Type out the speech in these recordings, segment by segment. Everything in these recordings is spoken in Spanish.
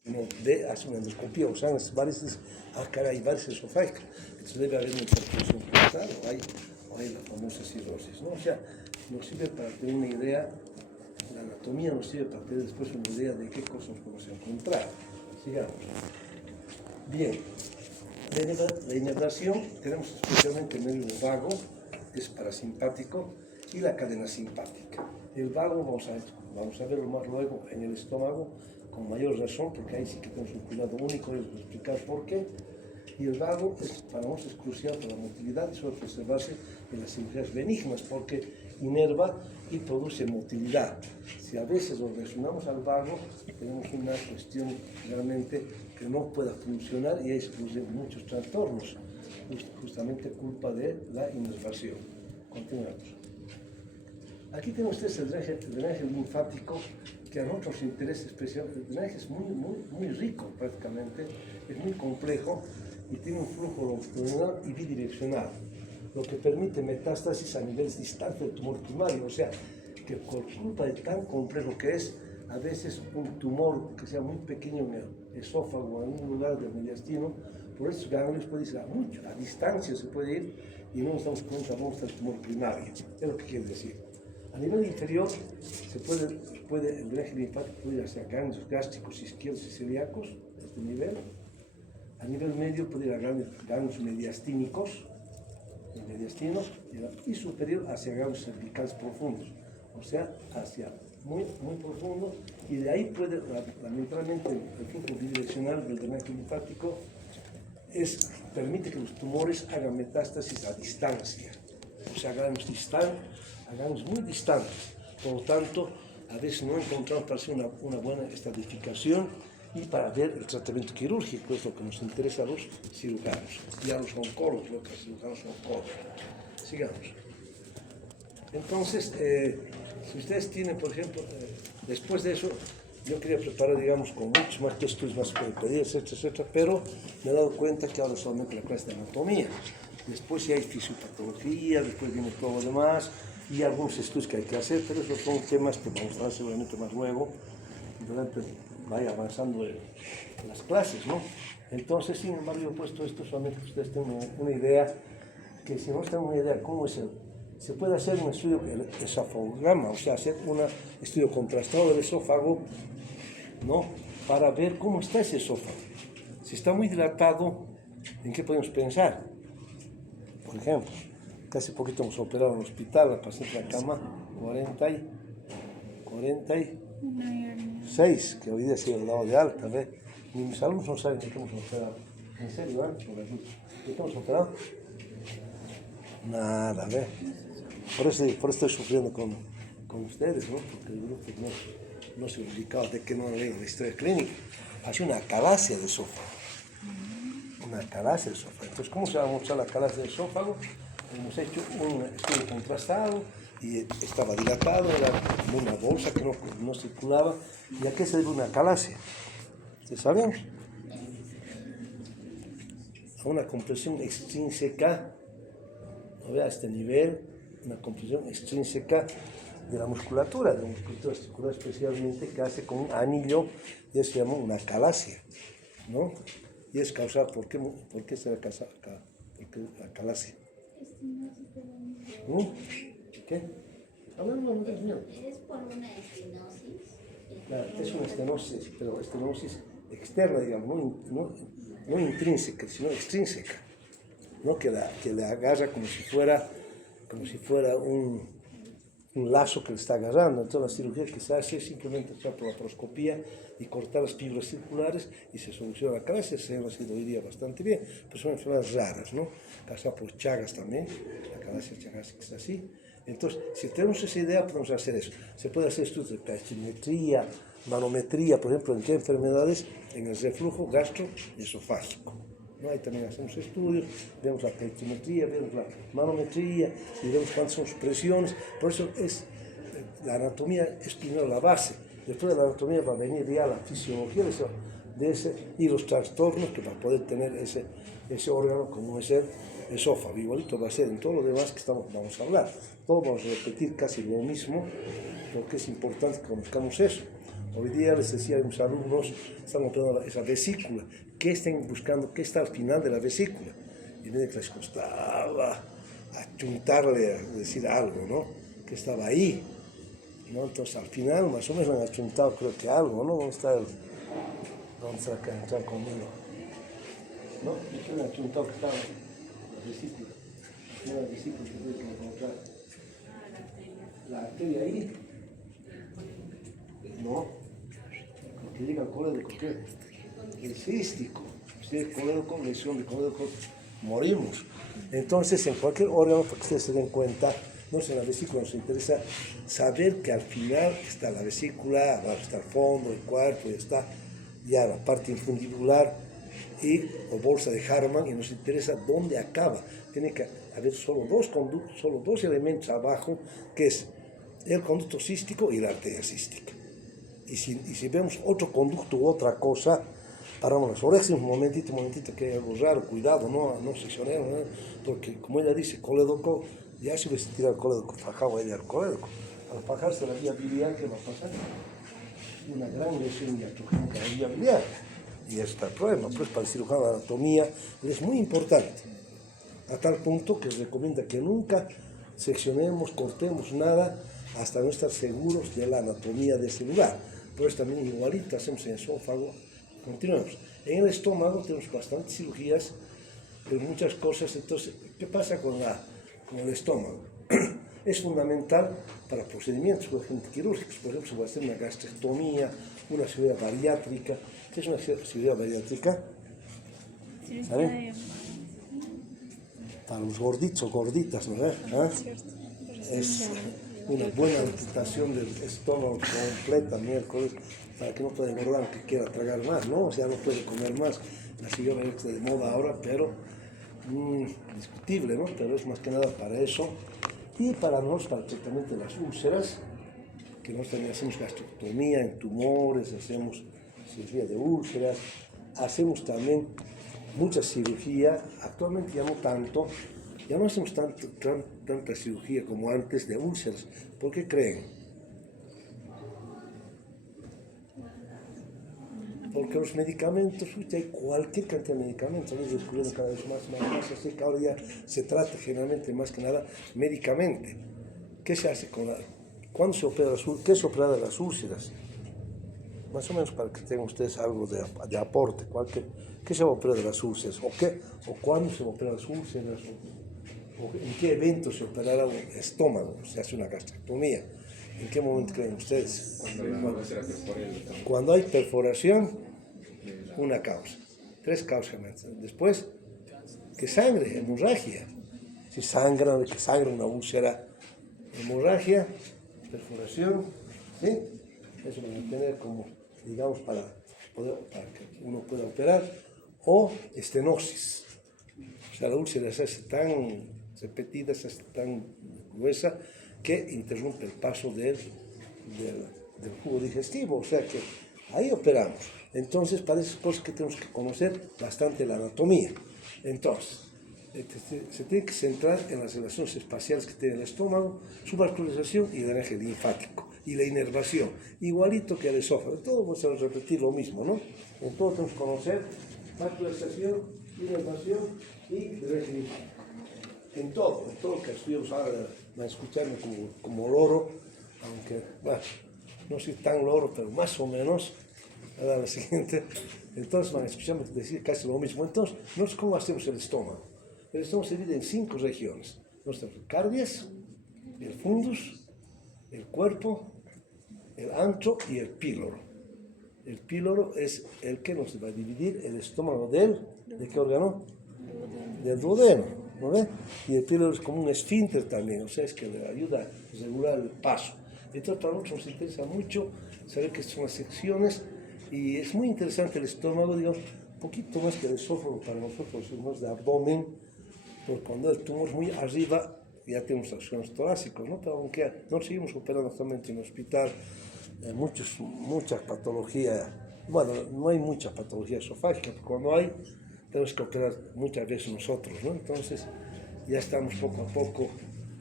uno hace una endoscopía, o sea, las varices, caray, varices esofágicas, entonces debe haber una hipertensión portal o hay la famosa cirrosis, ¿no? O sea, nos sirve para tener una idea, la anatomía nos sirve para tener después una idea de qué cosas podemos encontrar. Sigamos. Bien, la inervación tenemos especialmente el medio vago, es parasimpático, y la cadena simpática. El vago vamos a verlo más luego en el estómago con mayor razón, porque ahí sí que tenemos un cuidado único de explicar por qué. Y el vago para nosotros es crucial para la motilidad y suele preservarse en las cirugías benignas porque inerva y produce motilidad. Si a veces lo relacionamos al vago, tenemos una cuestión realmente que no pueda funcionar y ahí se producen muchos trastornos, justamente culpa de la inervación. Continuamos. Aquí tienen ustedes el drenaje linfático, que a nosotros nos interesa especialmente. El drenaje es muy rico prácticamente, es muy complejo y tiene un flujo longitudinal y bidireccional, lo que permite metástasis a niveles distantes del tumor primario. O sea, que por culpa de tan complejo que es, a veces un tumor que sea muy pequeño en el esófago o en un lugar del mediastino, por esos ganglios puede ir a distancia se puede ir y no nos damos cuenta dónde está el tumor primario. Es lo que quiere decir. A nivel inferior, el drenaje linfático puede ir hacia ganglios gástricos izquierdos y celíacos, a este nivel. A nivel medio puede ir a ganglios mediastínicos, el mediastino, y superior hacia ganglios cervicales profundos, o sea, hacia muy profundo, y de ahí puede, lamentablemente, el flujo bidireccional del drenaje linfático permite que los tumores hagan metástasis a distancia, o sea, ganglios muy distantes. Por lo tanto, a veces no encontramos para hacer una buena estratificación y para ver el tratamiento quirúrgico, es lo que nos interesa a los cirujanos y a los oncólogos, los cirujanos oncólogos. Sigamos. Entonces, si ustedes tienen, por ejemplo, después de eso, yo quería preparar, digamos, con muchos más estudios, más pedidas, etcétera, pero me he dado cuenta que ahora solamente la clase de anatomía. Después sí hay fisiopatología, después viene todo lo demás, y algunos estudios que hay que hacer, pero esos son temas que vamos a hablar seguramente más luego, durante vaya avanzando en las clases, ¿no? Entonces, sin embargo, yo he puesto esto solamente que ustedes tengan una idea, que si no tienen una idea cómo es se puede hacer un estudio, el esofagograma, o sea, hacer un estudio contrastado del esófago, ¿no? Para ver cómo está ese esófago. Si está muy dilatado, ¿en qué podemos pensar? Por ejemplo, que hace poquito hemos operado en el hospital, la paciente en la cama, 46, que hoy día se ha dado de alta, ¿ves? Ni mis alumnos no saben de qué hemos operado. ¿En serio, ¿eh? ¿De qué hemos operado? Nada, ¿ves? Por eso estoy sufriendo con ustedes, ¿no? Porque el grupo no se ubicaba de que no leen la historia clínica. Hace una acalasia de esófago. Una acalasia de esófago. Entonces, ¿cómo se va a mostrar la acalasia de esófago? Hemos hecho un estudio contrastado y estaba dilatado, era como una bolsa que no circulaba. ¿Y a qué se debe una acalasia? ¿Ustedes saben? A una compresión extrínseca, ¿no ve? A este nivel, una compresión extrínseca de la musculatura articular especialmente, que hace con un anillo, y eso se llama una acalasia, ¿no? Y es causada, ¿por qué se la acalasia? ¿Qué? No, ¿Es por una estenosis? Claro, es una estenosis, pero estenosis externa, digamos, no intrínseca, sino extrínseca, ¿no? Que le agarra como si fuera un lazo que le está agarrando. Entonces la cirugía que se hace es simplemente hacer por laparoscopía y cortar las fibras circulares y se soluciona la cabeza. Se ha sido hoy día bastante bien, pero son enfermedades raras, ¿no? Causada por Chagas también, la cabeza Chagas que está así. Entonces, si tenemos esa idea, podemos hacer eso. Se puede hacer estudios de calcimetría, manometría, por ejemplo, ¿en qué enfermedades? En el reflujo gastroesofágico. ¿No? Ahí también hacemos estudios, vemos la calcimetría, vemos la manometría y vemos cuántas son sus presiones. Por eso la anatomía es primero la base. Después de la anatomía va a venir ya la fisiología y los trastornos que va a poder tener ese órgano como es el esófago. Igualito va a ser en todo lo demás que vamos a hablar. Todos vamos a repetir casi lo mismo, porque es importante que conozcamos eso. Hoy día les decía a mis alumnos, están operando esa vesícula, ¿qué están buscando? ¿Qué está al final de la vesícula? Y me les costaba achuntarle a decir algo, ¿no? Que estaba ahí, ¿no? Entonces al final más o menos han achuntado creo que algo, ¿no? ¿Dónde está acá entrar conmigo? ¿No? Yo me han achuntado que estaba la vesícula. La vesícula que tuve que encontrar. La arteria ahí. No. Lo que llega al colédoco, ¿qué? El cístico. Si es colédoco, lesión de colédoco, morimos. Entonces, en cualquier órgano, para que ustedes se den cuenta, no sé, en la vesícula nos interesa saber que al final está la vesícula, va a estar el fondo, el cuerpo, y está ya la parte infundibular o bolsa de Harman, y nos interesa dónde acaba. Tiene que haber solo dos conductos, solo dos elementos abajo, que es el conducto cístico y la arteria cística. Y si vemos otro conducto u otra cosa, paramos las orejas un momentito, que hay algo raro, cuidado, no seccionemos, ¿no? Porque como ella dice, colédoco, ya si ves tirar el colédoco, fajado ella el colédoco. Al fajarse la vía biliar, ¿qué va a pasar? Una gran lesión iatrogénica de la vía biliar. Y está el problema, pues para el cirujano de anatomía es muy importante, a tal punto que recomienda que nunca seccionemos, cortemos nada hasta no estar seguros de la anatomía de ese lugar. Por eso también igualito hacemos en el esófago. Continuamos. En el estómago tenemos bastantes cirugías, pero muchas cosas. Entonces, ¿qué pasa con el estómago? Es fundamental para procedimientos quirúrgicos. Por ejemplo, se puede hacer una gastrectomía, una cirugía bariátrica. ¿Qué es una cirugía bariátrica? ¿Saben? Para los gorditos o gorditas, ¿no? Es una buena amputación del estómago completa, miércoles, para que no pueda engordar, que quiera tragar más, ¿no? O sea, no puede comer más. La cirugía bariátrica de moda ahora, pero discutible, ¿no? Pero es más que nada para eso. Y para el tratamiento de las úlceras, que nosotros también hacemos gastrectomía en tumores, hacemos cirugía de úlceras, hacemos también mucha cirugía, actualmente ya no hacemos tanta cirugía como antes de úlceras. ¿Por qué creen? Porque los medicamentos, hay cualquier cantidad de medicamentos, estamos descubriendo cada vez más, así que ahora ya se trata generalmente más que nada médicamente. ¿Qué se hace cuándo se opera qué se opera de las úlceras? Más o menos para que tengan ustedes algo de aporte, ¿qué se va a operar de las úlceras? ¿O cuándo se va a operar las úlceras? ¿O en qué evento se operará un estómago? Se hace una gastrectomía. ¿En qué momento creen ustedes? Cuando hay perforación, una causa. 3 causas. Después, que sangre, hemorragia. Si sangra, que sangre una úlcera, hemorragia, perforación, ¿sí? Eso van a tener como, digamos, para que uno pueda operar. O estenosis. O sea, la úlcera se hace tan repetida, se hace tan gruesa, que interrumpe el paso del jugo digestivo, o sea que ahí operamos. Entonces, para esas cosas que tenemos que conocer bastante la anatomía. Entonces, se tiene que centrar en las relaciones espaciales que tiene el estómago, su vascularización y el drenaje linfático, y la inervación, igualito que el esófago. En todo vamos a repetir lo mismo, ¿no? En todo tenemos que conocer vascularización, inervación y drenaje linfático. En todo que estudiamos ahora, van a escucharme como loro, aunque, bueno, no soy tan loro, pero más o menos, a la siguiente, entonces van a escucharme decir casi lo mismo. Entonces, nosotros, ¿cómo hacemos el estómago? El estómago se divide en 5 regiones. Nosotros tenemos el cardias, el fundus, el cuerpo, el ancho y el píloro. El píloro es el que nos va a dividir el estómago ¿de qué órgano? Del duodeno. ¿No ve? Y el píloro es como un esfínter también, o sea, es que le ayuda a regular el paso. Entonces, para nosotros nos interesa mucho saber que son las secciones, y es muy interesante el estómago, digamos, un poquito más que el esófago para nosotros, es más de abdomen, porque cuando el tumor es muy arriba, ya tenemos acciones torácicos, ¿no? Pero aunque no seguimos operando actualmente en el hospital, muchas patologías, bueno, no hay mucha patología esofágica, porque cuando hay, tenemos que operar muchas veces nosotros, ¿no? Entonces, ya estamos poco a poco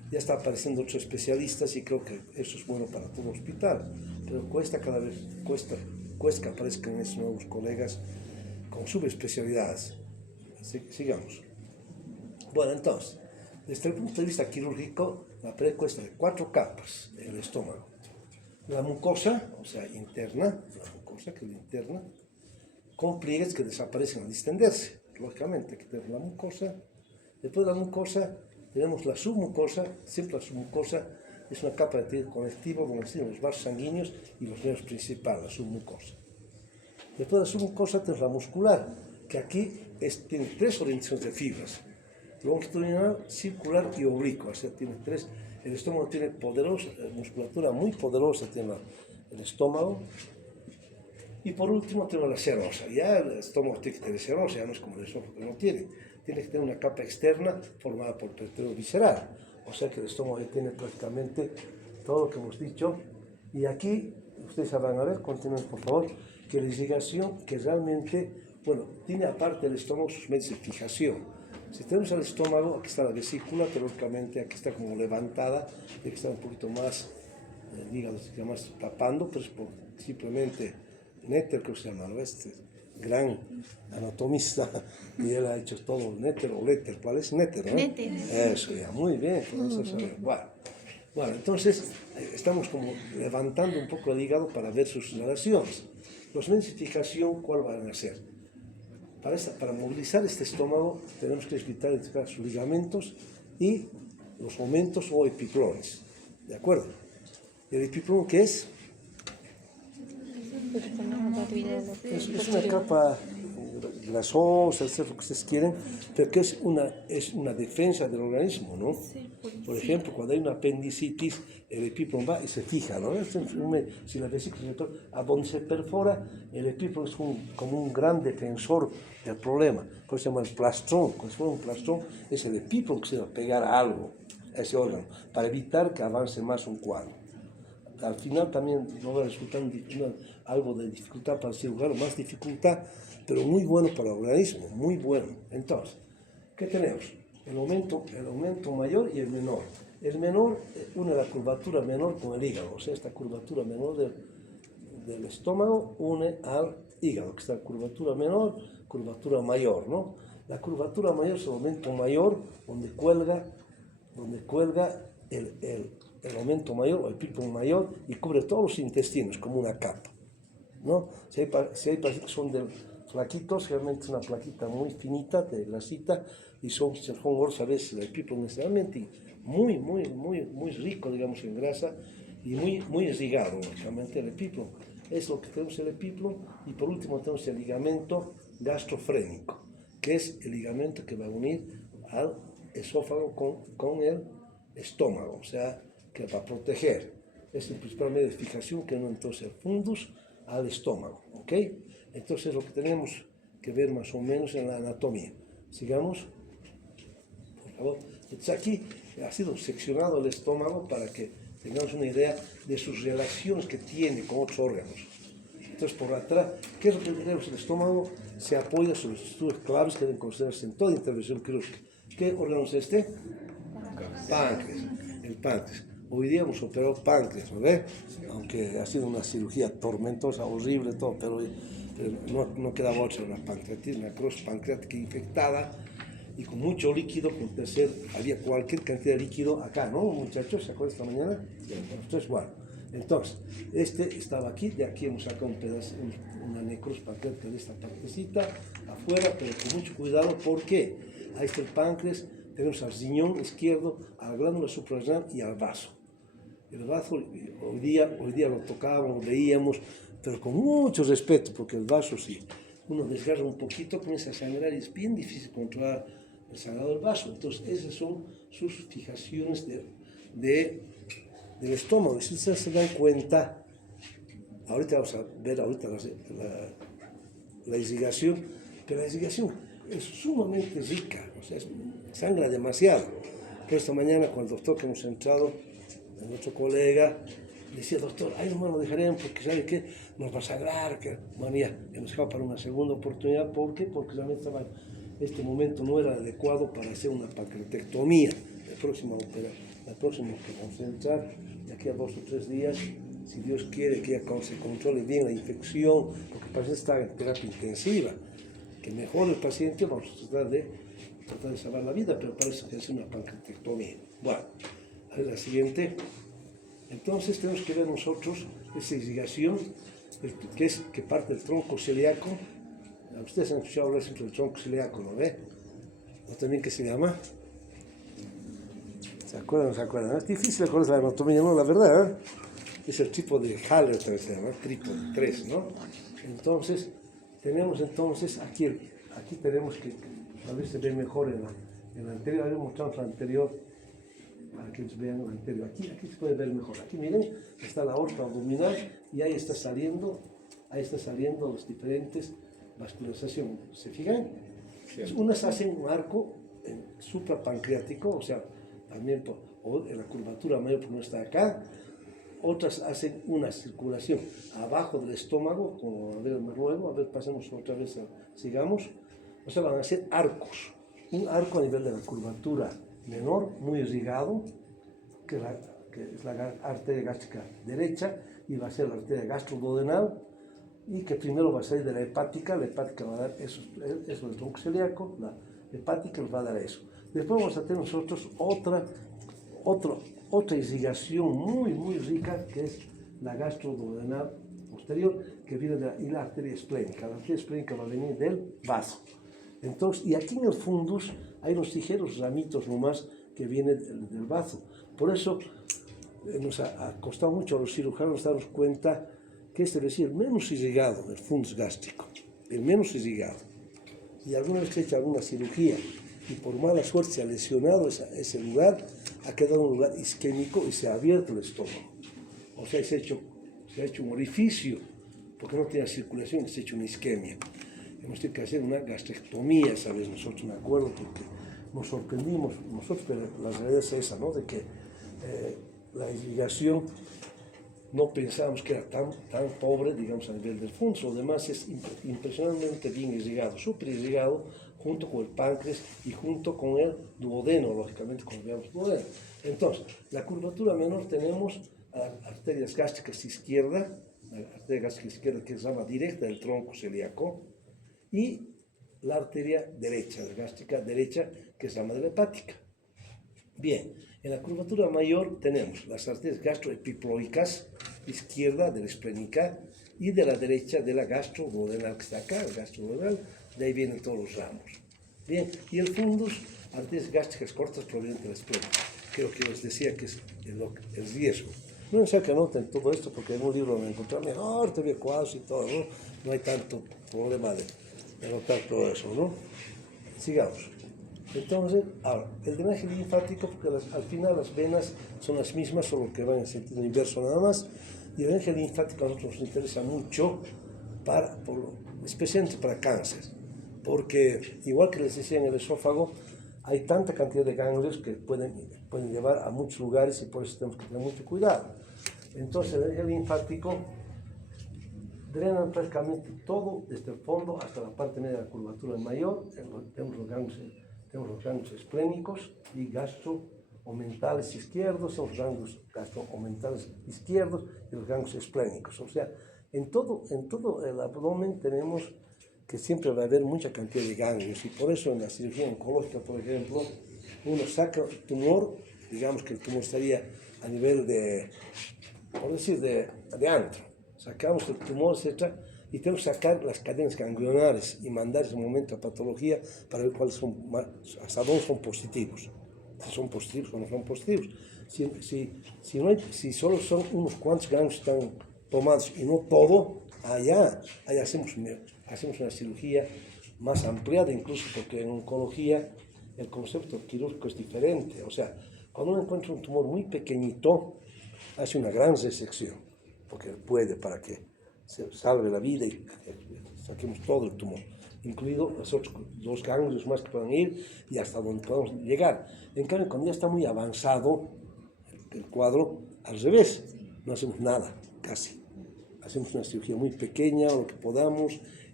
Ya está apareciendo otros especialistas y creo que eso es bueno para todo hospital. Pero cuesta cada vez, cuesta que aparezcan esos nuevos colegas con subespecialidades. Sigamos. Bueno, entonces, desde el punto de vista quirúrgico, la pared cuesta de 4 capas en el estómago. La mucosa, o sea, interna, la mucosa que es la interna, con pliegues que desaparecen al distenderse. Lógicamente, que tenemos la mucosa. Después de la mucosa, tenemos la submucosa. Siempre la submucosa es una capa de tejido conectivo donde están los vasos sanguíneos y los nervios principales, la submucosa. Después de la submucosa tenemos la muscular, que aquí tiene 3 orientaciones de fibras: longitudinal, circular y oblicua. O sea, tiene 3. El estómago tiene poderosa musculatura, muy poderosa tiene el estómago. Y por último tenemos la serosa. Ya el estómago tiene que tener serosa, ya no es como el esófago que no tiene. Tiene que tener una capa externa formada por peritoneum visceral. O sea que el estómago ya tiene prácticamente todo lo que hemos dicho. Y aquí, ustedes van a ver, continúen por favor, que la irrigación, que realmente, bueno, tiene aparte el estómago sus medios de fijación. Si tenemos el estómago, aquí está la vesícula, teóricamente aquí está como levantada, tiene que estar un poquito más, el hígado se llama tapando, pero es por simplemente Netter, creo que se llama, ¿no? Este gran anatomista, y él ha hecho todo, Netter o Letter, ¿cuál es? Netter, ¿no? Netter. Eso, ya, muy bien, bueno, entonces estamos como levantando un poco el hígado para ver sus relaciones. Los medios de fijación, ¿cuál van a ser? Para movilizar este estómago tenemos que explicar sus ligamentos y los omentos o epiplones, ¿de acuerdo? ¿El epiplón qué es? Es una capa grasosa, es lo que ustedes quieren, pero que es una defensa del organismo, ¿no? Por ejemplo, cuando hay una apendicitis, el epiplón va y se fija, ¿no? Si la vesícula a donde se perfora, el epiplón es como un gran defensor del problema. Por eso se llama el plastrón. Cuando se forma un plastrón, es el epiplón que se va a pegar a algo, a ese órgano, para evitar que avance más un cuadro. Al final también no va a resultar algo de dificultad para el cirujano, más dificultad, pero muy bueno para el organismo, muy bueno. Entonces, ¿qué tenemos? El aumento mayor y el menor. El menor une la curvatura menor con el hígado, o sea, esta curvatura menor del estómago une al hígado, que está la curvatura menor, curvatura mayor, ¿no? La curvatura mayor es el aumento mayor, donde cuelga el aumento mayor o el epiplón mayor y cubre todos los intestinos como una capa, ¿no? Si hay pacientes que son flaquitos, realmente es una plaquita muy finita de grasita y son gordos a veces el epiplón es realmente muy rico, digamos, en grasa y muy irrigado, lógicamente, el epiplón. Es lo que tenemos el epiplón. Y por último tenemos el ligamento gastrofrénico, que es el ligamento que va a unir al esófago con el estómago, o sea, que va a proteger. Es el principal medio de fijación que no entonces el fundus al estómago, ¿ok? Entonces es lo que tenemos que ver más o menos en la anatomía. Sigamos, por favor. Entonces aquí ha sido seccionado el estómago para que tengamos una idea de sus relaciones que tiene con otros órganos. Entonces por atrás, ¿qué es lo que tenemos? El estómago se apoya sobre los estudios claves que deben considerarse en toda intervención quirúrgica. ¿Qué órgano es este? Páncreas, el páncreas. Hoy día hemos operado páncreas, ¿no ve? Aunque ha sido una cirugía tormentosa, horrible, todo, pero no quedaba otra, una pancreatitis, una necrosis pancreática infectada y con mucho líquido, había cualquier cantidad de líquido acá, ¿no, muchachos? ¿Se acuerdan esta mañana? Entonces, bueno, entonces, este estaba aquí, de aquí hemos sacado un pedazo, una necrosis pancreática de esta partecita, afuera, pero con mucho cuidado, porque ahí está el páncreas, tenemos al riñón izquierdo, a la glándula suprarrenal y al vaso. El vaso, hoy día lo tocábamos, lo veíamos, pero con mucho respeto, porque el vaso, si uno desgarra un poquito, comienza a sangrar y es bien difícil controlar el sangrado del vaso. Entonces, esas son sus fijaciones del estómago. Y si ustedes se dan cuenta, ahorita vamos a ver la irrigación, pero la irrigación es sumamente rica, o sea, sangra demasiado. Pero esta mañana, con el doctor que hemos entrado, nuestro colega decía: doctor, ahí nomás lo dejaremos porque sabe que nos va a sangrar, que bueno, ya hemos dejado para una segunda oportunidad. ¿Por qué? Porque realmente este momento no era adecuado para hacer una pancreatectomía. La el próximo que vamos a entrar, de aquí a 2 o 3 días, si Dios quiere que ya se controle bien la infección, porque el paciente está en terapia intensiva, que mejore el paciente, vamos a tratar de salvar la vida, pero parece que es una pancreatectomía. Bueno, a ver la siguiente. Entonces tenemos que ver nosotros esa irrigación que parte del tronco celíaco. Ustedes han escuchado hablar siempre del tronco celíaco, ¿no ve? ¿O también qué se llama? ¿Se acuerdan o no se acuerdan? Es difícil recordar la anatomía, ¿no? La verdad, ¿eh? Es el tipo de Haller, también se llama, trípode 3, ¿no? Entonces, tenemos aquí tenemos que, a ver si se ve mejor en la anterior, ahora mostramos la anterior, para que vean la anterior. Aquí se puede ver mejor. Aquí miren, está la aorta abdominal y ahí está saliendo los diferentes vascularizaciones. ¿Se fijan? Sí. Unas hacen un arco suprapancreático, o sea, también en la curvatura mayor, porque no está acá. Otras hacen una circulación abajo del estómago, como a ver luego, a ver, pasemos otra vez, sigamos. O sea, van a ser arcos. Un arco a nivel de la curvatura menor, muy irrigado, que es la arteria gástrica derecha, y va a ser la arteria gastroduodenal, y que primero va a salir de la hepática va a dar eso del tronco celíaco, la hepática nos va a dar eso. Después vamos a tener nosotros otra irrigación muy rica, que es la gastroduodenal posterior, que viene y la arteria esplénica. La arteria esplénica va a venir del vaso. Entonces, y aquí en el fundus hay unos ligeros ramitos nomás que vienen del vaso. Por eso nos ha costado mucho a los cirujanos darnos cuenta que este es el menos irrigado del fundus gástrico, el menos irrigado. Y alguna vez que he hecho alguna cirugía y por mala suerte se ha lesionado ese lugar, ha quedado un lugar isquémico y se ha abierto el estómago. O sea, se ha hecho un orificio, porque no tiene circulación, se ha hecho una isquemia. Hemos tenido que hacer una gastrectomía, ¿sabes? Nosotros, me acuerdo, porque nos sorprendimos, nosotros, pero la realidad es esa, ¿no? De que la irrigación no pensábamos que era tan pobre, digamos, a nivel del fundus. Lo demás es impresionantemente bien irrigado, súper irrigado, junto con el páncreas y junto con el duodeno, lógicamente, cuando veamos duodeno. Entonces, la curvatura menor tenemos arterias gástricas izquierda, la arteria gástrica izquierda, que es rama directa del tronco celíaco, y la arteria derecha, la gástrica derecha, que es rama de la hepática. Bien, en la curvatura mayor tenemos las arterias gastroepiploicas, izquierda de la esplénica, y de la derecha de la gastroduodenal, que está acá, el gastroduodenal, de ahí vienen todos los ramos. Bien, y el fundus, arterias gástricas cortas provenientes de la esplénica. Creo que les decía que es el riesgo. No es que anoten todo esto, porque en un libro lo encontré mejor, todavía cuadros y todo, ¿no? No hay tanto problema de anotar todo eso, ¿no? Sigamos. Entonces, ahora, el drenaje linfático, porque al final las venas son las mismas, solo que van en sentido inverso nada más, y el drenaje linfático a nosotros nos interesa mucho, especialmente para cáncer, porque igual que les decía en el esófago, hay tanta cantidad de ganglios que pueden llevar a muchos lugares y por eso tenemos que tener mucho cuidado. Entonces, el drenaje linfático drenan prácticamente todo, desde el fondo hasta la parte media de la curvatura mayor. Tenemos los ganglios esplénicos y gastroomentales izquierdos, son los ganglios gastroomentales izquierdos y los ganglios esplénicos. O sea, en todo el abdomen tenemos que siempre va a haber mucha cantidad de ganglios, y por eso en la cirugía oncológica, por ejemplo, uno saca el tumor, digamos que el tumor estaría a nivel por decir, de antro. Sacamos el tumor, etc., y tenemos que sacar las cadenas ganglionares y mandar ese momento a patología para ver hasta dónde son positivos. Si son positivos o no son positivos. Si solo son unos cuantos ganglios que están tomados y no todo, allá hacemos una cirugía más ampliada, incluso porque en oncología el concepto quirúrgico es diferente. O sea, cuando uno encuentra un tumor muy pequeñito, hace una gran resección, porque puede, para que se salve la vida y saquemos todo el tumor, incluido los otros 2 ganglios más que puedan ir y hasta donde podamos llegar. En cambio, cuando ya está muy avanzado el cuadro, al revés, no hacemos nada, casi. Hacemos una cirugía muy pequeña o lo que podamos,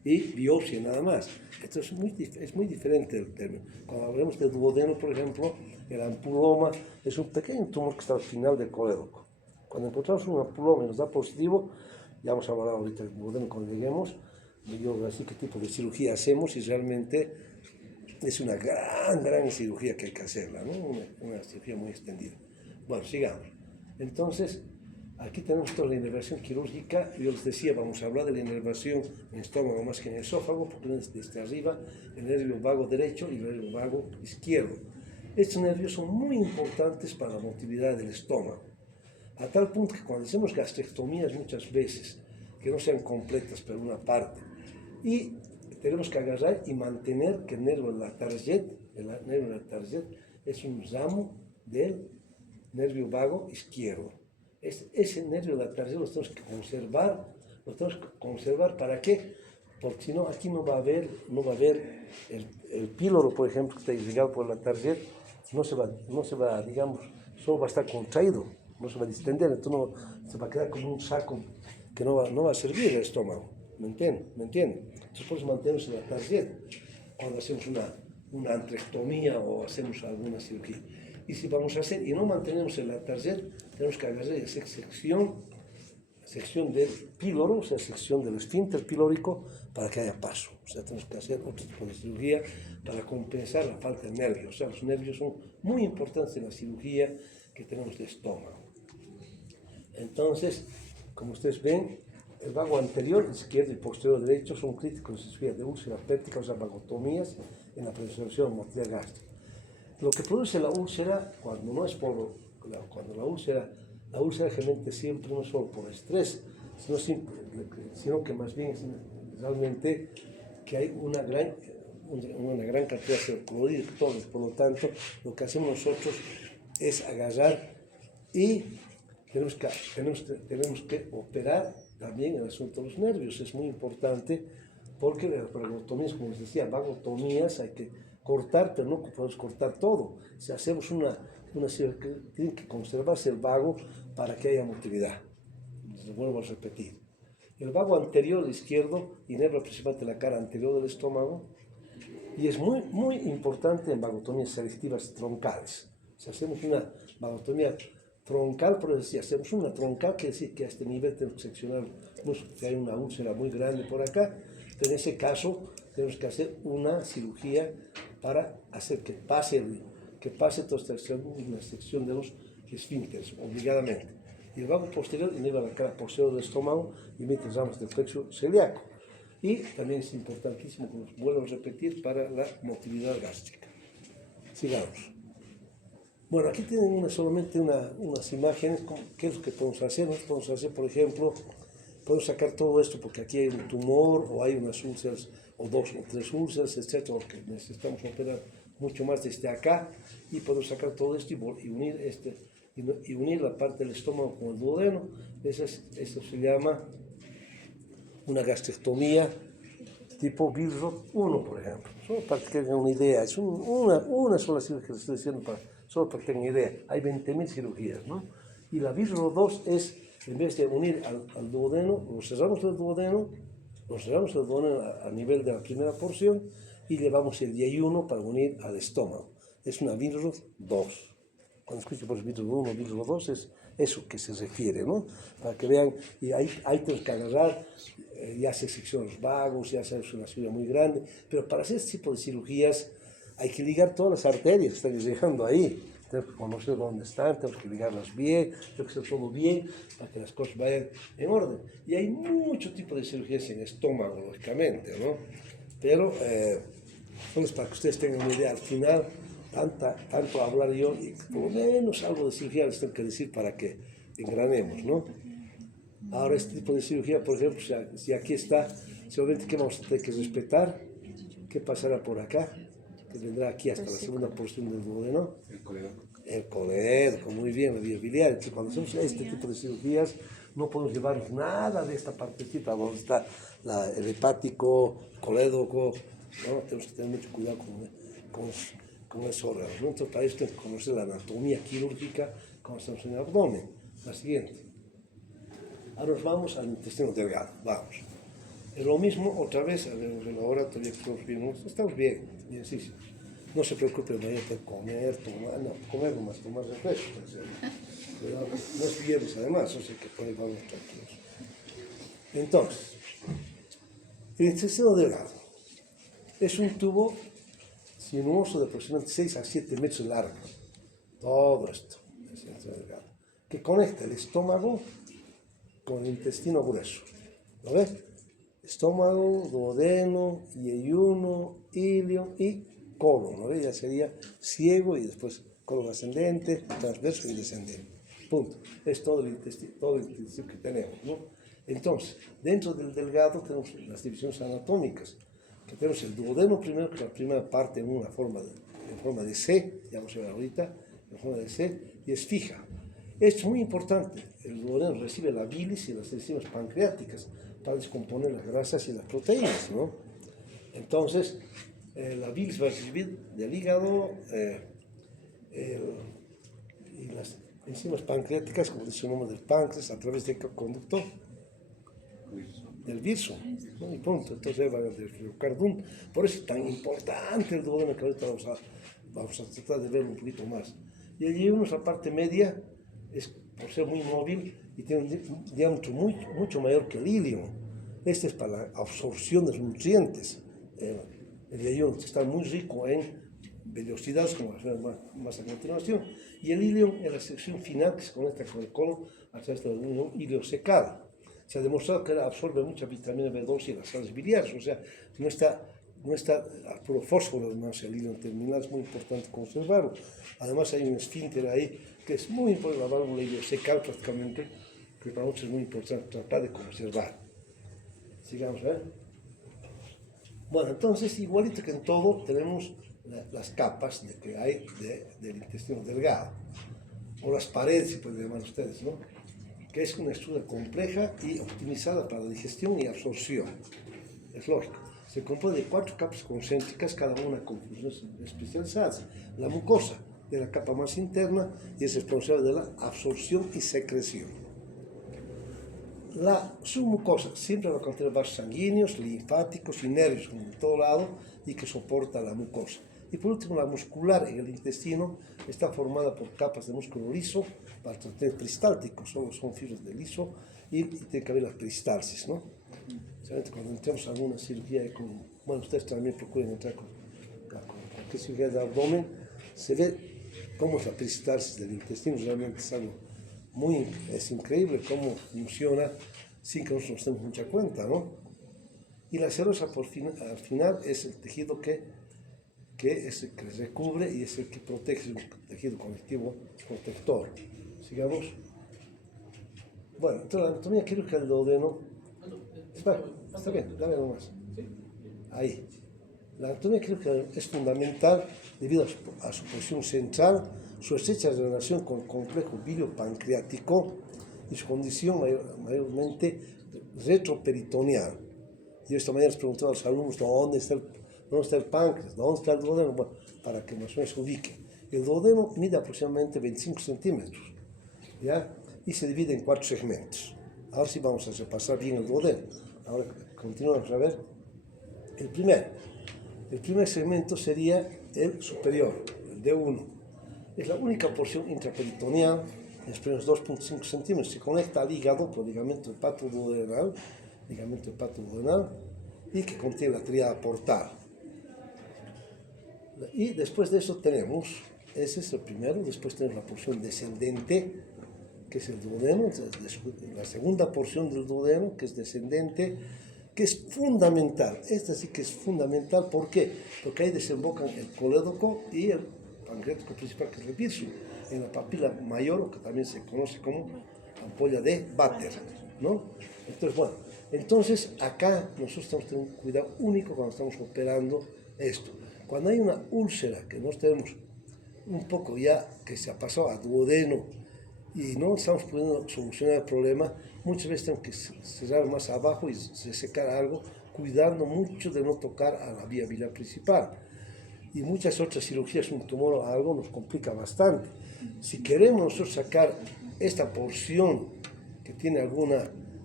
y biopsia nada más. Esto es muy diferente el término. Cuando hablamos de duodeno, por ejemplo, el ampuloma es un pequeño tumor que está al final del colédoco. Cuando encontramos un ampuloma y nos da positivo, ya vamos a hablar ahorita del duodeno cuando lleguemos, yo así qué tipo de cirugía hacemos y realmente es una gran cirugía que hay que hacerla, ¿no? Una cirugía muy extendida. Bueno, sigamos. Entonces, aquí tenemos toda la inervación quirúrgica. Yo les decía, vamos a hablar de la inervación en estómago más que en esófago, porque es desde arriba el nervio vago derecho y el nervio vago izquierdo. Estos nervios son muy importantes para la motilidad del estómago, a tal punto que cuando hacemos gastrectomías muchas veces, que no sean completas, pero una parte, y tenemos que agarrar y mantener que el nervio latarjet es un ramo del nervio vago izquierdo. Ese nervio latarjet lo tenemos que conservar, ¿para qué? Porque si no, aquí no va a haber el píloro, por ejemplo, que está irrigado por el latarjet, no se va, digamos, solo va a estar contraído, no se va a distender, entonces no, se va a quedar como un saco que no va a servir el estómago, ¿me entiende? Entonces por eso mantenemos el latarjet cuando hacemos una antrectomía o hacemos alguna cirugía. Y si vamos a hacer y no mantenemos el latarjet, tenemos que agarrar esa sección del píloro, o sea, sección del esfínter pilórico, para que haya paso. O sea, tenemos que hacer otro tipo de cirugía para compensar la falta de nervios. O sea, los nervios son muy importantes en la cirugía que tenemos de estómago. Entonces, como ustedes ven, el vago anterior, izquierdo y posterior derecho son críticos en cirugía de úlcera péptica, o sea, vagotomías en la preservación de motilidad gástrica. Lo que produce la úlcera, cuando no es cuando la úlcera generalmente siempre no solo por estrés, sino que más bien es realmente que hay una gran cantidad de clorhidratos. Por lo tanto, lo que hacemos nosotros es agarrar y tenemos que operar también el asunto de los nervios. Es muy importante porque las vagotomías, como les decía, vagotomías hay que cortar, pero no podemos cortar todo. Si hacemos una cirugía, tiene que conservarse el vago para que haya motilidad. Les vuelvo a repetir. El vago anterior izquierdo inerva principalmente la cara anterior del estómago y es muy importante en vagotomías selectivas troncales. Si hacemos una vagotomía troncal, por decir, hacemos una troncal, quiere decir que a este nivel tenemos que seccionar, que hay una úlcera muy grande por acá, pero en ese caso tenemos que hacer una cirugía para hacer que pase toda esta sección de los esfínteres, obligadamente. Y el vago posterior inerva la cara posterior del estómago y emite ramas del plexo celíaco. Y también es importantísimo, como vuelvo a repetir, para la motilidad gástrica. Sigamos. Bueno, aquí tienen solamente unas imágenes, ¿qué es lo que podemos hacer? Nosotros podemos hacer, por ejemplo, podemos sacar todo esto porque aquí hay un tumor o hay unas úlceras o 2 o 3 úlceras, etc., porque necesitamos operar mucho más desde acá y podemos sacar todo esto y unir la parte del estómago con el duodeno. Eso se llama una gastrectomía tipo Billroth 1, por ejemplo. Solo para que tengan una idea, es una sola cirugía que les estoy diciendo, solo para que tengan idea. Hay 20.000 cirugías, ¿no? Y la Billroth 2 es, en vez de unir al duodeno, nos cerramos el duodeno a nivel de la primera porción y llevamos el yeyuno para unir al estómago. Es una Billroth 2. Cuando escucho por Billroth 1, Billroth 2 es eso que se refiere, ¿no? Para que vean, y ahí tenemos que agarrar, ya se seccionan los vagos, ya se hace una cirugía muy grande, pero para hacer este tipo de cirugías hay que ligar todas las arterias que están llegando ahí. Tenemos que conocer dónde están, tenemos que ligarlas bien, tenemos que hacer todo bien para que las cosas vayan en orden. Y hay mucho tipo de cirugías en estómago, lógicamente, ¿no? Pero, solo es para que ustedes tengan una idea. Al final, tanto hablar yo, y por lo menos algo de cirugía les tengo que decir para que engranemos, ¿no? Ahora, este tipo de cirugía, por ejemplo, si aquí está, seguramente que vamos a tener que respetar, ¿qué pasará por acá? Que vendrá aquí hasta la segunda porción del duodeno. El colédoco, muy bien, la vía biliar. Entonces, cuando hacemos este tipo de cirugías, no podemos llevarnos nada de esta partecita donde está el hepático, colédoco, ¿no? Tenemos que tener mucho cuidado con esos órganos, ¿no? Entonces, para esto tenemos que conocer la anatomía quirúrgica cuando estamos en el abdomen. La siguiente. Ahora nos vamos al intestino delgado. Vamos. Lo mismo otra vez, a ver, en el laboratorio estamos bien, bien, sí, sí. No se preocupe, vaya a comer, tomar, no, comer nomás, tomar refresco, pero no es viernes además, o sea que por ahí vamos tranquilos. Entonces, el intestino delgado es un tubo sinuoso de aproximadamente 6 a 7 metros de largo, todo esto, es el intestino delgado, que conecta el estómago con el intestino grueso, ¿lo ves? Estómago, duodeno, yeyuno, ilio y colon, ¿no? Ya sería ciego y después colon ascendente, transverso y descendente. Punto. Es todo el intestino que tenemos, ¿no? Entonces, dentro del delgado tenemos las divisiones anatómicas, que tenemos el duodeno primero, que es la primera parte en forma de C, ya vamos a ver ahorita, en forma de C, y es fija. Esto es muy importante. El duodeno recibe la bilis y las enzimas pancreáticas para descomponer las grasas y las proteínas, ¿no? Entonces, la bilis va a recibir del hígado y las enzimas pancreáticas, como dice el nombre del páncreas, a través del conductor del virus, ¿no? Y punto. Entonces va a haber cardumen. Por eso es tan importante el duodeno, que ahorita vamos a tratar de verlo un poquito más. Y allí la parte media, es por ser muy móvil y tiene un diámetro mucho mayor que el ilio. Este es para la absorción de los nutrientes. El yeyuno está muy rico en vellosidades, como vas a ver más a continuación, y el ilio es la sección final que se conecta con el colon a través de la unión iliocecal. Se ha demostrado que absorbe mucha vitamina B2 y las sales biliares, o sea, no está a puro fósforo, además el hilo terminal es muy importante conservarlo. Además hay un esfínter ahí que es muy importante, la válvula iliocecal prácticamente, que para nosotros es muy importante tratar de conservar. Sigamos, ¿eh? Bueno, entonces, igualito que en todo, tenemos las capas que hay del intestino delgado, o las paredes, si pueden llamar ustedes, ¿no? Que es una estructura compleja y optimizada para la digestión y absorción. Es lógico. Se compone de 4 capas concéntricas, cada una con funciones especializadas. La mucosa, de la capa más interna, y es responsable de la absorción y secreción. La submucosa siempre va a contener vasos sanguíneos, linfáticos y nervios en todo lado y que soporta la mucosa. Y por último, la muscular en el intestino está formada por capas de músculo liso, para tener peristálticos, solo son fibras de liso y tiene que haber la peristalsis, ¿no? Cuando entramos a alguna cirugía, bueno, ustedes también procuren entrar con cualquier cirugía de abdomen, se ve cómo es la peristalsis del intestino, realmente es algo es increíble cómo funciona sin que nosotros nos demos mucha cuenta, ¿no? Y la serosa al final es el tejido que es el que recubre y es el que protege, el tejido conectivo protector. Sigamos. Bueno, entonces la anatomía quirúrgica del duodeno. Está bien, dale nomás. Ahí. La anatomía quirúrgica es fundamental debido a su posición central, su estrecha relación con el complejo bilio-pancreático y su condición mayormente retroperitoneal. Yo esta mañana les preguntaba a los alumnos dónde está el páncreas, dónde está el duodeno, bueno, para que más o menos se ubique. El duodeno mide aproximadamente 25 centímetros, ¿ya? Y se divide en 4 segmentos. Ahora sí vamos a repasar bien el duodeno. Ahora continuamos a ver. El primer segmento sería el superior, el D1. Es la única porción intraperitoneal, de apenas 2.5 centímetros. Se conecta al hígado por ligamento hepatoduodenal, y que contiene la tríada portal. Y después de eso tenemos, ese es el primero, después tenemos la porción descendente, que es el duodeno, la segunda porción del duodeno, que es descendente, que es fundamental. Esta sí que es fundamental, ¿por qué? Porque ahí desembocan el colédoco y el pancreático principal, que es el virus, en la papila mayor, que también se conoce como ampolla de Vater, ¿no? Entonces, acá nosotros tenemos que tener un cuidado único cuando estamos operando esto. Cuando hay una úlcera que nos tenemos un poco ya que se ha pasado a duodeno y no estamos pudiendo solucionar el problema, muchas veces tenemos que cerrar más abajo y secar algo, cuidando mucho de no tocar a la vía biliar principal. Y muchas otras cirugías, un tumor o algo, nos complica bastante. Si queremos nosotros sacar esta porción que tiene alguna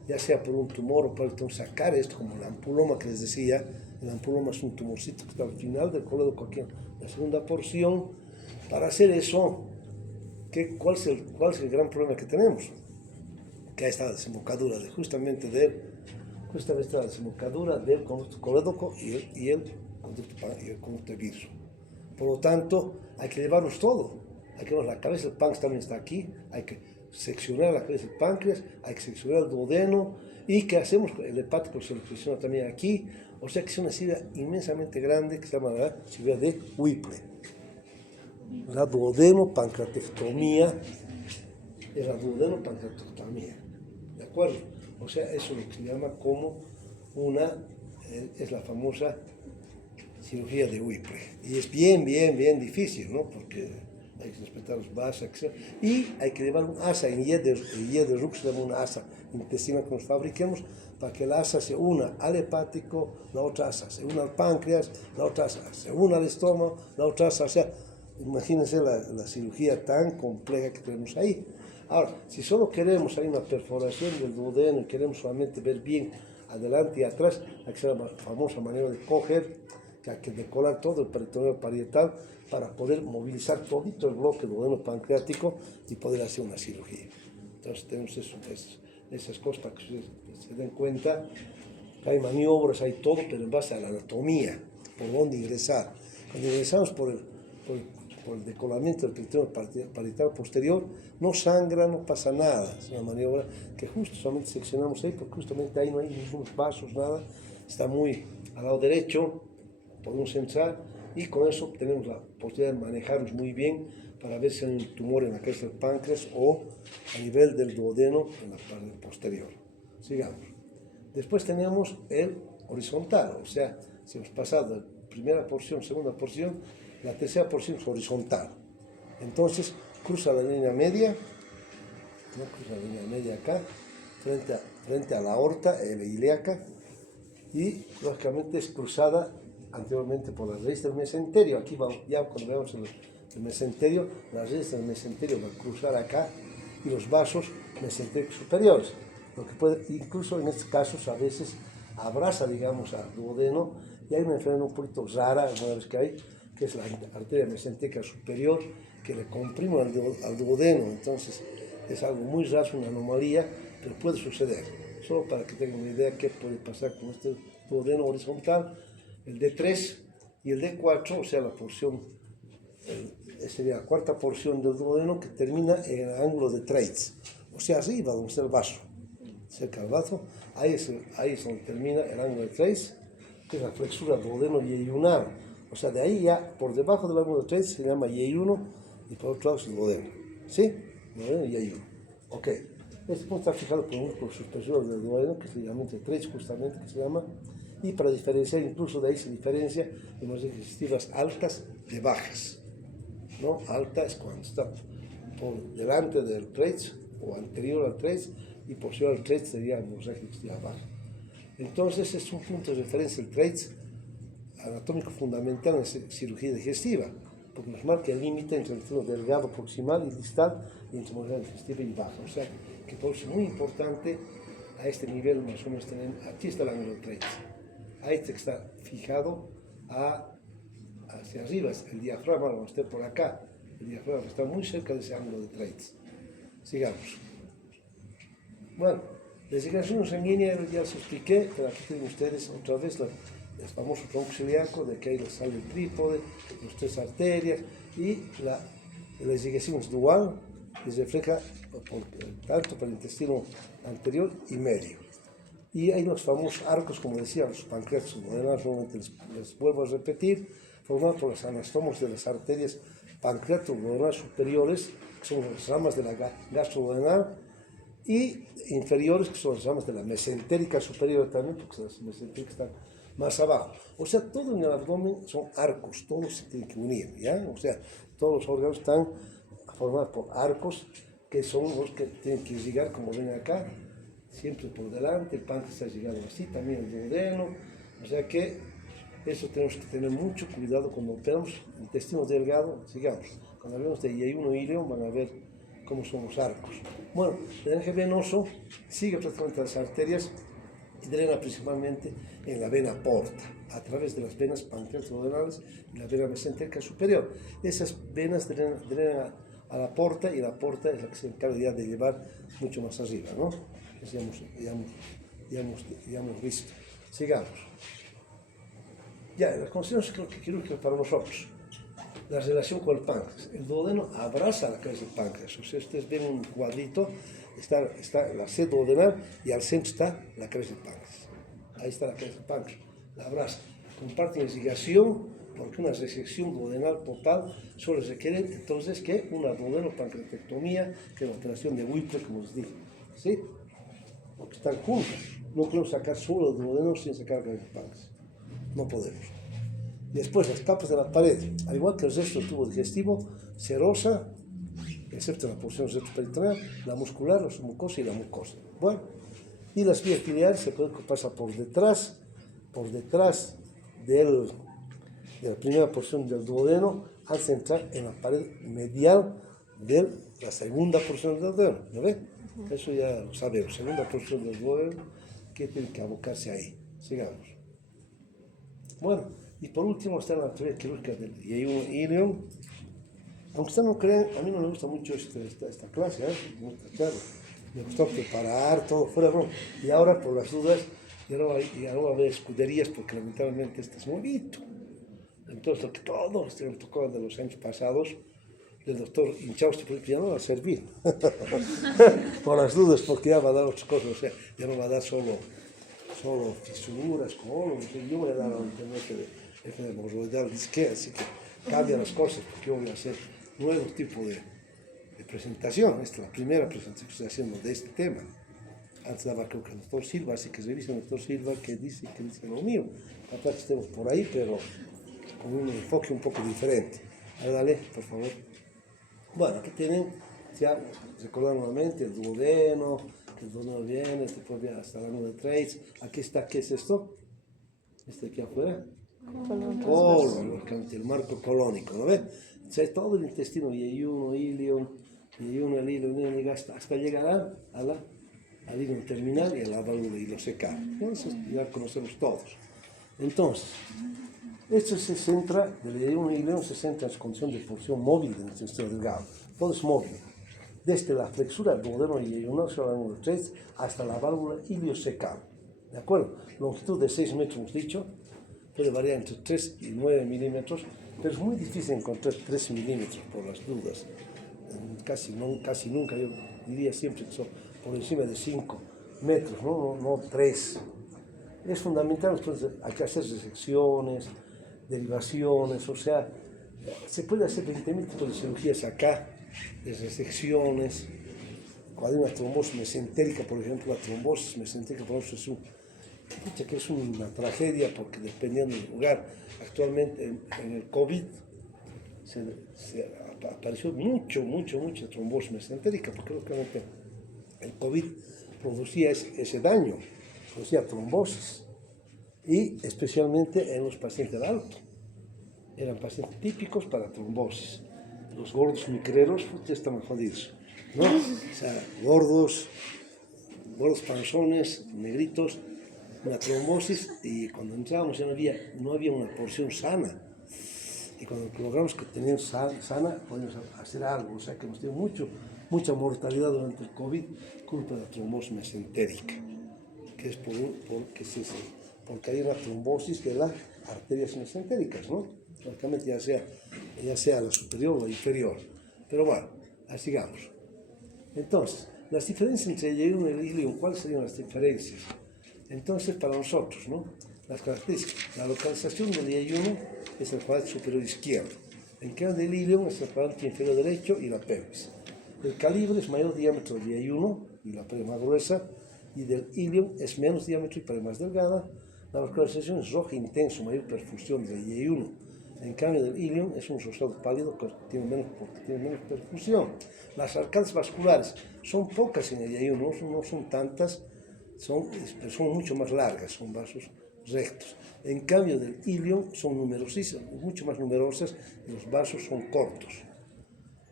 ya sea por un tumor o por sacar esto, como el ampuloma que les decía. El ampuloma es un tumorcito que está al final del colédoco, aquí en la segunda porción. Para hacer eso, ¿cuál es el gran problema que tenemos? Que ahí está la desembocadura justamente la desembocadura del conducto colédoco y el conducto virus. Por lo tanto, hay que llevarlos todo. Hay que llevar la cabeza del páncreas, también está aquí. Hay que seccionar la cabeza del páncreas, hay que seccionar el duodeno. ¿Y qué hacemos? El hepático se lo secciona también aquí. O sea que es una cirugía inmensamente grande que se llama la cirugía de Whipple. La duodenopancreatectomía es la duodenopancreatectomía. ¿De acuerdo? O sea, eso es lo que se llama como es la famosa cirugía de Whipple. Y es bien difícil, ¿no? Porque hay que respetar los vasos, y hay que llevar un asa en Jederuck, se llama una asa intestinal que nos fabriquemos, para que la asa se una al hepático, la otra asa se una al páncreas, la otra asa se una al estómago, la otra asa, o sea, imagínense la cirugía tan compleja que tenemos ahí. Ahora, si solo queremos, hay una perforación del duodeno y queremos solamente ver bien adelante y atrás, hay que hacer la famosa manera de coger, que hay que decorar todo el peritoneo parietal para poder movilizar todito el bloque duodeno pancreático y poder hacer una cirugía. Entonces tenemos esas cosas para que ustedes se den cuenta que hay maniobras, hay todo, pero en base a la anatomía, por dónde ingresar. Cuando ingresamos por el decolamiento del peritoneo parietal posterior, no sangra, no pasa nada. Es una maniobra que justo solamente seccionamos ahí, porque justamente ahí no hay ningún vasos, nada. Está muy al lado derecho, podemos entrar y con eso tenemos la posibilidad de manejarnos muy bien para ver si hay un tumor en la cabeza del páncreas o a nivel del duodeno en la parte posterior. Sigamos. Después tenemos el horizontal, o sea, si hemos pasado de primera porción, segunda porción, la tercera porción es horizontal. Entonces, cruza la línea media, acá, frente a la aorta ilíaca, y lógicamente es cruzada anteriormente por la raíz del mesenterio. Aquí ya cuando veamos el mesenterio, la raíz del mesenterio va a cruzar acá y los vasos mesentéricos superiores. Lo que puede, incluso en estos casos, a veces abraza, digamos, al duodeno, y hay una enfermedad un poquito rara, alguna vez que es la arteria mesentérica superior, que le comprime al duodeno. Entonces, es algo muy raro, una anomalía, pero puede suceder. Solo para que tengan una idea qué puede pasar con este duodeno horizontal, el D3 y el D4, o sea, la porción, sería la cuarta porción del duodeno que termina en el ángulo de Treitz, o sea, arriba donde está el vaso, cerca del vaso, ahí es donde termina el ángulo de Treitz, que es la flexura duodeno-yeyunar, o sea, de ahí ya, por debajo del ángulo de Treitz se llama Y1 y por otro lado es el duodeno, ¿sí? Duodeno y Y1, ok. Este punto está fijado por un músculo superior del duodeno, que es el ligamento de Treitz justamente, que se llama, y para diferenciar, incluso de ahí se diferencia en las digestivas altas de bajas, ¿no? Alta es cuando está por delante del Treitz o anterior al Treitz, y posterior al Treitz sería hemorragia digestiva baja. Entonces es un punto de referencia el Treitz anatómico fundamental en la cirugía digestiva, porque nos marca el límite entre el trino delgado proximal y distal y entre hemorragia digestiva y baja. O sea que por eso es muy importante a este nivel más o menos tener, aquí está el ángulo del Treitz. A este que está fijado hacia arriba, el diafragma lo vamos a tener por acá, el diafragma está muy cerca de ese ángulo de Treitz. Sigamos. Bueno, la designación sanguínea ya les expliqué, pero aquí tienen ustedes otra vez el famoso tronco celíaco, de que ahí sale el trípode, las tres arterias, y la designación es dual, que se refleja tanto para el intestino anterior y medio. Y hay los famosos arcos, como decía, los pancreatos duodenales, nuevamente les vuelvo a repetir, formados por los anastomos de las arterias pancreato-duodenales superiores, que son las ramas de la gastroduodenal, y inferiores, que son las ramas de la mesentérica superior también, porque las mesentéricas están más abajo. O sea, todo en el abdomen son arcos, todos se tienen que unir, ¿ya? O sea, todos los órganos están formados por arcos, que son los que tienen que llegar, como ven acá, siempre por delante. El páncreas está llegando así, también el duodeno, o sea que eso tenemos que tener mucho cuidado cuando operamos intestino delgado. Sigamos, cuando hablamos de Y1 y ileum van a ver como son los arcos. Bueno, el drenaje venoso sigue prácticamente las arterias y drena principalmente en la vena porta, a través de las venas pancreas-duodenales y la vena mesentérica superior. Esas venas drenan a la porta, y la porta es la que se encarga ya de llevar mucho más arriba, ¿no? Eso ya hemos visto. Sigamos. Ya, las consideraciones quirúrgicas para nosotros. La relación con el páncreas. El duodeno abraza la cabeza del páncreas. O sea, ustedes ven un cuadrito, está la sed duodenal y al centro está la cabeza del páncreas. Ahí está la cabeza del páncreas. La abraza. Comparten irrigación, porque una resección duodenal total solo requiere entonces que una duodenopancreatectomía, que es la operación de Whipple, como les dije. ¿Sí? Porque están juntas. No podemos sacar solo el duodeno sin sacar la cabeza del páncreas. No podemos. Después, las capas de la pared, al igual que el resto del tubo digestivo, serosa, excepto la porción retroperitoneal, la muscular, la submucosa y la mucosa. Bueno, y las vías biliares se pueden pasar por detrás de la primera porción del duodeno, hasta entrar en la pared medial de la segunda porción del duodeno. ¿Lo ven? Eso ya lo sabemos. Segunda porción del duodeno, que tiene que abocarse ahí. Sigamos. Bueno. Y por último está la teoría quirúrgica del ilium. Aunque ustedes no crean, a mí no me gusta mucho esta clase, me gustó preparar todo fuera de broma. Y ahora, por las dudas, ya no va a haber escuderías, porque lamentablemente este es bonito. Entonces, lo que todo me tocó de los años pasados, el doctor Inchausti, ya no va a servir. Por las dudas, porque ya va a dar otras cosas, o sea, ya no va a dar solo fisuras, colon, yo voy a dar a entender que de hemorroidal disquea, así que cambia las cosas, porque yo voy a hacer nuevo tipo de presentación. Esta es la primera presentación que estoy haciendo de este tema. Antes daba, creo que el doctor Silva, así que revisen al doctor Silva que dice lo mío. Capaz que estemos por ahí, pero con un enfoque un poco diferente. A ver, dale, por favor. Bueno, aquí tienen, ya recordar nuevamente, el duodeno, que el duodeno viene, después viene hasta la nube de Treitz. Aquí está, ¿qué es esto? Este aquí afuera. Colon, el marco colónico, ¿no ves? O sea, todo el intestino, yeyuno, ilium, hasta llegar al ilium terminal y a la válvula ileocecal. Entonces, ya conocemos todos. Entonces, esto se centra, del yeyuno ilium se centra en su condición de porción móvil del intestino delgado. Todo es móvil. Desde la flexura del duodeno yeyuno hasta la válvula ileocecal. ¿De acuerdo? Longitud de 6 metros, hemos dicho. Puede variar entre 3 y 9 milímetros, pero es muy difícil encontrar 3 milímetros por las dudas. Casi nunca, yo diría siempre que son por encima de 5 metros, no 3. Es fundamental, entonces hay que hacer resecciones, derivaciones, o sea, se puede hacer 20.000 tipos de cirugías acá, de resecciones. Cuando hay una trombosis mesentérica, por ejemplo, la trombosis mesentérica por ejemplo, es una tragedia, porque dependiendo del lugar, actualmente en el COVID se apareció mucha trombosis mesentérica, porque lógicamente el COVID producía ese daño, producía trombosis, y especialmente en los pacientes del alto. Eran pacientes típicos para trombosis. Los gordos micreros ya estaban jodidos, ¿no? O sea, gordos panzones, negritos, una trombosis, y cuando entrábamos ya no había una porción sana. Y cuando logramos que tenían sana, podíamos hacer algo. O sea que hemos tenido mucha mortalidad durante el COVID, culpa de la trombosis mesentérica, que es porque hay una trombosis de las arterias mesentéricas, ¿no? Lógicamente ya sea la superior o la inferior. Pero bueno, sigamos. Entonces, las diferencias entre el yeyuno y el ilium, ¿cuáles serían las diferencias? Entonces, para nosotros, ¿no? Las características. La localización del yeyuno es el cuadrante superior izquierdo. El cambio del ilium es el cuadrante inferior derecho y la pelvis. El calibre es mayor diámetro del yeyuno y la pelvis más gruesa, y del ilium es menos diámetro y pelvis más delgada. La localización es roja intenso, mayor perfusión del yeyuno. En cambio del ilium es un rosado pálido porque tiene menos perfusión. Las arcadas vasculares son pocas en el yeyuno, no son tantas, son mucho más largas, son vasos rectos. En cambio del ilium son numerosísimas, mucho más numerosas, y los vasos son cortos.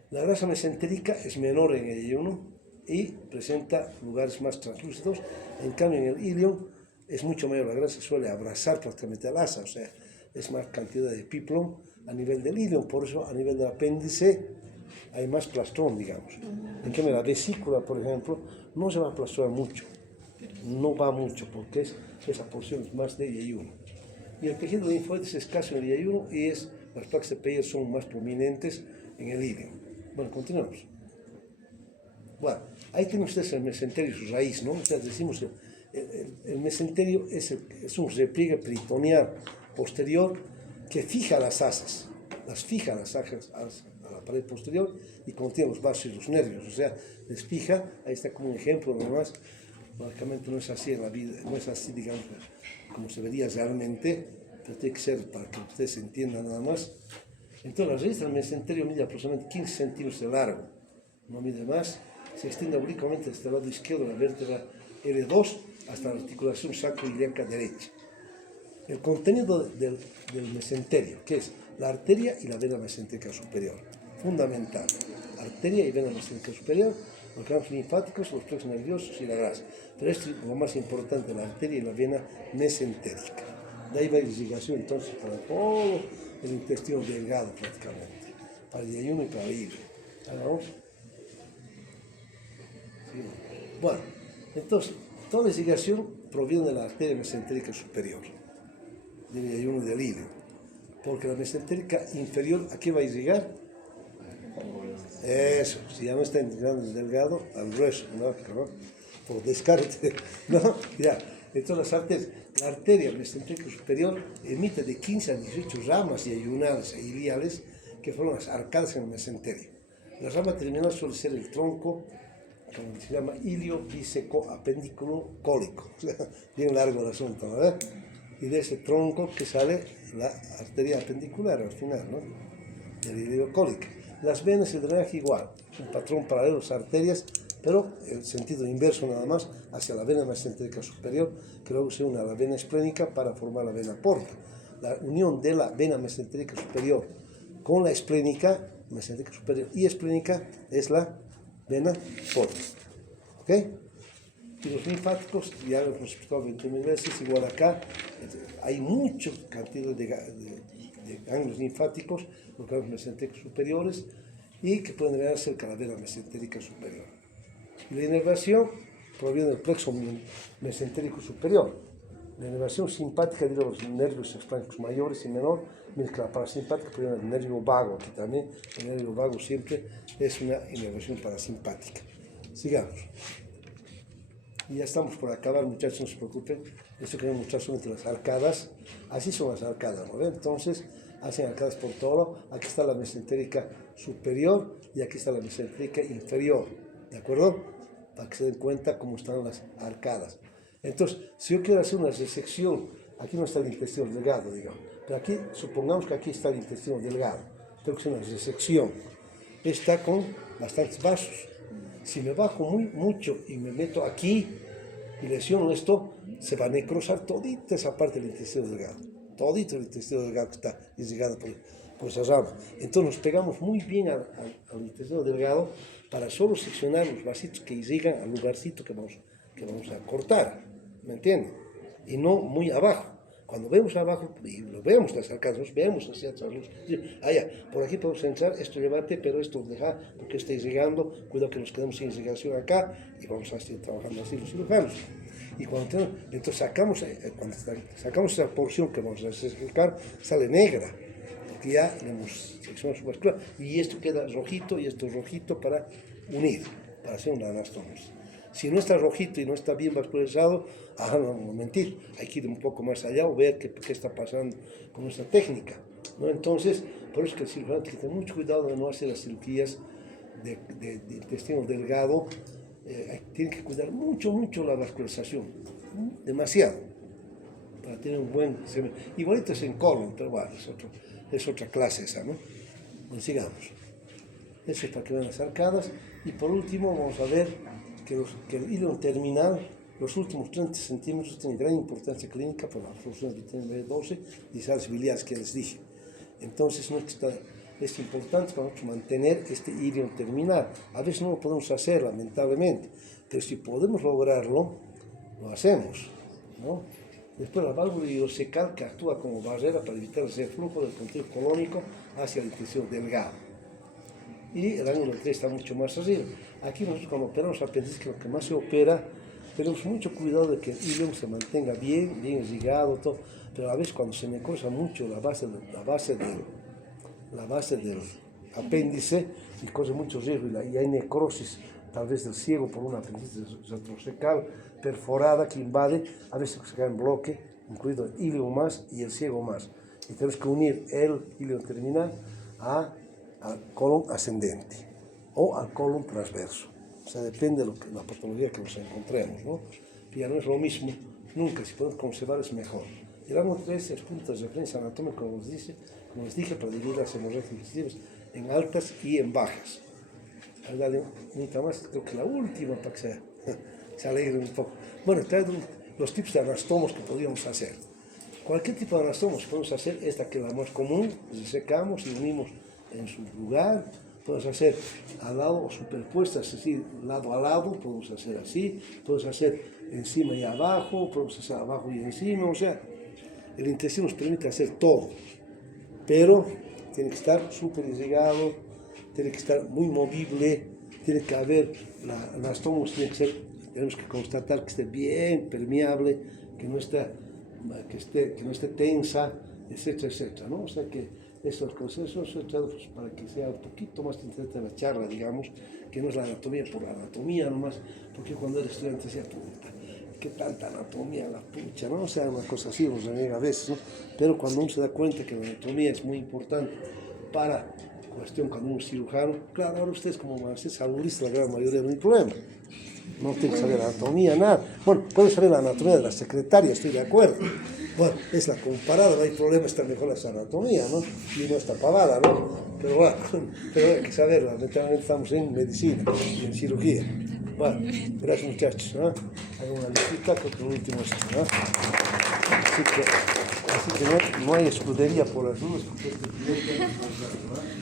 La grasa mesentérica es menor en el ayuno y presenta lugares más translúcidos. En cambio, en el ilion es mucho mayor. La grasa suele abrazar prácticamente al asa, o sea, es más cantidad de piplón a nivel del ilion. Por eso, a nivel del apéndice, hay más plastrón, digamos. En cambio, la vesícula, por ejemplo, no se va a plastrar mucho. No va mucho, porque esa porción es más de ayuno. Y el tejido linfóide es escaso en el ayuno y las placas de Peyer son más prominentes en el ilion. Bueno, continuamos. Bueno, ahí tienen ustedes el mesenterio y su raíz, ¿no? O sea, decimos el mesenterio es un repliegue peritoneal posterior que fija las asas a la pared posterior y contiene los vasos y los nervios, o sea, les fija. Ahí está como un ejemplo nomás. Lógicamente no es así en la vida, no es así, digamos, como se vería realmente, pero tiene que ser para que ustedes entiendan nada más. Entonces la raíz del mesenterio mide aproximadamente 15 centímetros de largo, no mide más. Se extiende oblicuamente desde el lado izquierdo de la vértebra L2 hasta la articulación sacroiliaca derecha. El contenido del mesenterio, que es la arteria y la vena mesentérica superior, fundamental. Arteria y vena mesentérica superior, los ganglios linfáticos, los plexos nerviosos y la grasa. Pero esto es lo más importante, la arteria y la vena mesentérica. De ahí va la irrigación entonces para todo el intestino delgado prácticamente, para el ayuno y para el hilo. ¿Vamos? Sí. Bueno, entonces, toda la irrigación proviene de la arteria mesentérica superior, del ayuno y del hilo, porque la mesentérica inferior, ¿a qué va a irrigar? Eso, si ya no está integrando el delgado, al grueso, ¿no? Por descarte, ¿no? Mira, entonces la arteria mesentérica superior emite de 15 a 18 ramas y ayunales e iliales que forman las arcadas en el mesenterio. La rama terminal suele ser el tronco, como se llama ilio biseco apendículo cólico, bien largo el asunto, ¿verdad? Y de ese tronco que sale la arteria apendicular al final, ¿no? Del ilio cólico. Las venas y el drenaje igual, un patrón paralelo a las arterias, pero el sentido inverso nada más hacia la vena mesentérica superior, que luego se une a la vena esplénica para formar la vena porta. La unión de la vena mesentérica superior con la esplénica, mesentérica superior y esplénica, es la vena porta. ¿Ok? Y los linfáticos, ya lo hemos explicado 20.000 veces, igual acá, hay mucha cantidad de ganglios linfáticos, los ganglios mesentéricos superiores, y que pueden llegar cerca de la vena mesentérica superior. Y la inervación proviene del plexo mesentérico superior. La inervación simpática de los nervios esplánicos mayores y menores, mientras que la parasimpática proviene del nervio vago. Aquí también el nervio vago siempre es una inervación parasimpática. Sigamos. Y ya estamos por acabar, muchachos, no se preocupen. Esto queremos mostrar solamente las arcadas. Así son las arcadas, ¿no ven? Entonces, hacen arcadas por todo. Aquí está la mesentérica superior y aquí está la mesentérica inferior. ¿De acuerdo? Para que se den cuenta cómo están las arcadas. Entonces, si yo quiero hacer una resección, aquí no está el intestino delgado, digamos. Pero aquí, supongamos que aquí está el intestino delgado. Tengo que hacer una resección. Está con bastantes vasos. Si me bajo mucho y me meto aquí y lesiono esto, se va a necrosar todita esa parte del intestino delgado. Todito el intestino delgado que está irrigado por esa rama. Entonces nos pegamos muy bien al intestino delgado para solo seccionar los vasitos que irrigan al lugarcito que vamos a cortar. ¿Me entienden? Y no muy abajo. Cuando vemos abajo, y lo vemos las arcadas, vemos hacia atrás, por aquí podemos entrar, esto levante, pero esto deja, porque está irrigando, cuidado que nos quedemos sin irrigación acá, y vamos a seguir trabajando así los cirujanos. Y entonces cuando sacamos esa porción que vamos a secar, sale negra, porque ya hemos seccionado su vascular, y esto queda rojito, y esto rojito para unir, para hacer una anastomosis. Si no está rojito y no está bien vascularizado, no mentir, hay que ir un poco más allá o ver qué está pasando con esta técnica, ¿no? Entonces, por eso es que el cirujano tiene que tener mucho cuidado de no hacer las cirugías de intestino delgado. Tiene que cuidar mucho la vascularización, demasiado, para tener un buen... Igualito es en colon, pero bueno, es otra clase esa, ¿no? Bueno, sigamos. Eso es para que vean las arcadas. Y por último vamos a ver que el hilo terminal, los últimos 30 centímetros, tienen gran importancia clínica para la absorción de vitamina B12 y sales biliares que les dije. Entonces no es que está es importante para nosotros mantener este ilion terminal. A veces no lo podemos hacer, lamentablemente, pero si podemos lograrlo, lo hacemos, ¿no? Después la válvula ileocecal, que actúa como barrera para evitar el reflujo del contenido colónico hacia el intestino delgado. Y el ángulo 3 está mucho más arriba. Aquí nosotros cuando operamos apéndice, que lo que más se opera, tenemos mucho cuidado de que el ilion se mantenga bien irrigado, todo, pero a veces cuando se necrosa mucho la base del apéndice y corre mucho riesgo y hay necrosis tal vez del ciego por una apéndice retrocecal perforada que invade, a veces se cae en bloque, incluido el ilio más y el ciego más. Y tenemos que unir el ilio terminal al colon ascendente o al colon transverso. O sea, depende de la patología que nos encontremos, ¿no? Y ya no es lo mismo, nunca, si podemos conservar es mejor. Y el ángulo 3 es punto de referencia anatómica, como les dije, para dividir las hemorragias digestivas en altas y en bajas. A ver, unita más, creo que la última para que se alegren un poco. Bueno, traigo los tipos de anastomos que podríamos hacer. Cualquier tipo de anastomos que podemos hacer, esta que es la más común, secamos y unimos en su lugar. Podemos hacer al lado o superpuestas, es decir, lado a lado, podemos hacer así, podemos hacer encima y abajo, podemos hacer abajo y encima, o sea, el intestino nos permite hacer todo, pero tiene que estar súper irrigado, tiene que estar muy movible, tiene que haber, la anastomos tiene que ser, tenemos que constatar que esté bien permeable, que no esté tensa, etcétera, etcétera, ¿no? O sea que esos procesos pues, para que sea un poquito más interesante la charla, digamos, que no es la anatomía por la anatomía nomás, porque cuando eres estudiante decía, puta, qué tanta anatomía, la pucha, ¿no? O sea, una cosa así nos reniega a veces, ¿no? Pero cuando uno se da cuenta que la anatomía es muy importante para cuestión cuando uno es cirujano, claro, ahora ustedes como saludistas, la gran mayoría no hay problema. No tiene que saber anatomía, nada. Bueno, puede saber la anatomía de la secretaria, estoy de acuerdo. Bueno, es la comparada, no hay problema, está mejor esa anatomía, ¿no? Y no está pavada, ¿no? Pero bueno, pero hay que saberlo, lamentablemente estamos en medicina y en cirugía. Bueno, gracias muchachos, ¿no? Hago una visita con el último esto, ¿no? Así que no hay escudería por las dudas, porque este cliente es más grande, ¿no?